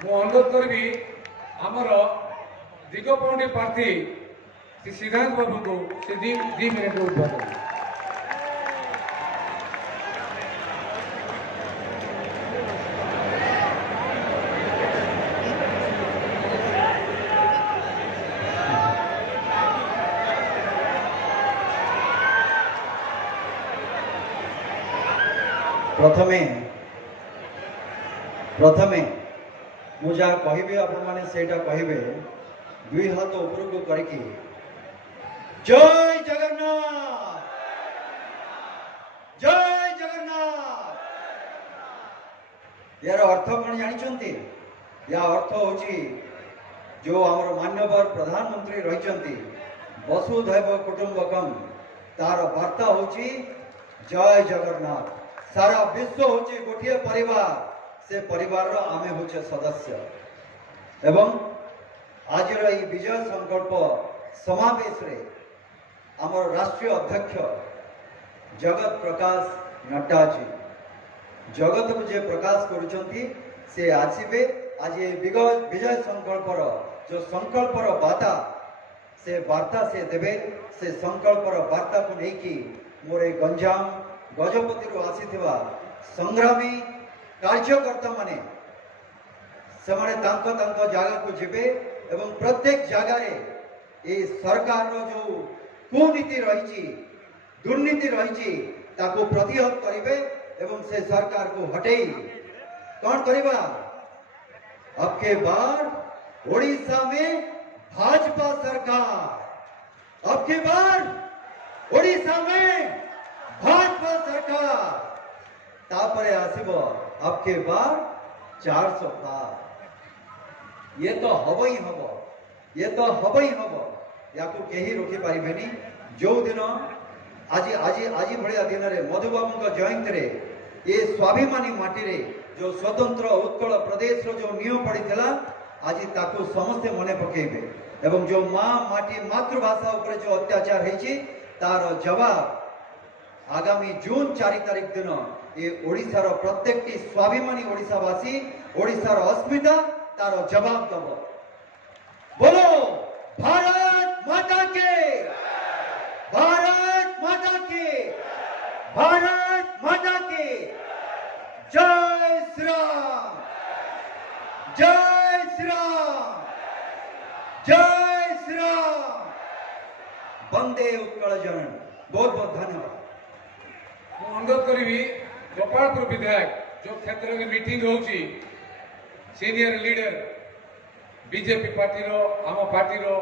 ମୁଁ ଅନୁରୋଧ କରିବି ଆମର ଦିଗପହଣ୍ଡି ପ୍ରାର୍ଥୀ ଶ୍ରୀ ସିଦ୍ଧାନ୍ତ ବାବୁଙ୍କୁ ସେ ଦି ମିନିଟ୍ ଉଦ୍ବୋଧନ। प्रथमे मुझा कहिबे आपण माने सेटा कहिबे दुई हाथ ऊपर को करके जय जगन्नाथ जय जगन्नाथ। यार अर्थ कौन जानी? या अर्थ होची जो आमर मान्यवर प्रधानमंत्री रही वसुधैव कुटुंबकम तार वार्ता होची जय जगन्नाथ। सारा विश्व होची गोटे परिवार, से परिवार आमे होचे सदस्य। एवं आज विजय संकल्प समावेश रे आमर राष्ट्रीय अध्यक्ष जगत प्रकाश नड्डा जी जगत को जे प्रकाश करुचंती से आसीबे। आज विजय संकल्पर जो संकल्पर बाता से वार्ता से देवे। से संकल्पर वार्ता को लेकिन मोरे गंजाम गजपति रू आसीथिबा संग्रामी कार्यकर्ता माने से तांको जगह को जीवे एवं प्रत्येक जगार ये सरकार रो जो कुनीति रही दुर्नीति रही ताको प्रतिहत करिवे एवं से सरकार को हटेई कौन करिबा। अब के बार ओडिशा में भाजपा सरकार, अब की बार ओडिशा में भाजपा सरकार तापरे आसीबो अब के बार 400 पार। ये तो हब ही हब, ये तो हब ही हब, या कहीं रोकी पारिबेनी। जो दिन आज आज आज भाया दिन में मधुबाबू जयंती रे ये स्वाभिमानी माटी रे जो स्वतंत्र उत्कल प्रदेश रो जो नियम पड़ी आज ताकू समस्ते मने पकेबे एवं जो माँ माटी मातृभाषा उपर जो अत्याचार है तार जवाब आगामी जून 4 तारीख दिन ये ओडिशार प्रत्येक स्वाभिमानी ओडिशावासी ओडिशार अस्मिता तार जवाब दब। बोलो भारत माता के, भारत माता के, भारत माता के। जय श्री राम, जय श्री राम, जय श्री राम। वंदे उत्कल जनन। बहुत बहुत धन्यवाद। अनुरोध करी गोपालपुर विधायक जो क्षेत्र में मीटिंग होची सीनियर लीडर बीजेपी पार्टी रो आम पार्टी रो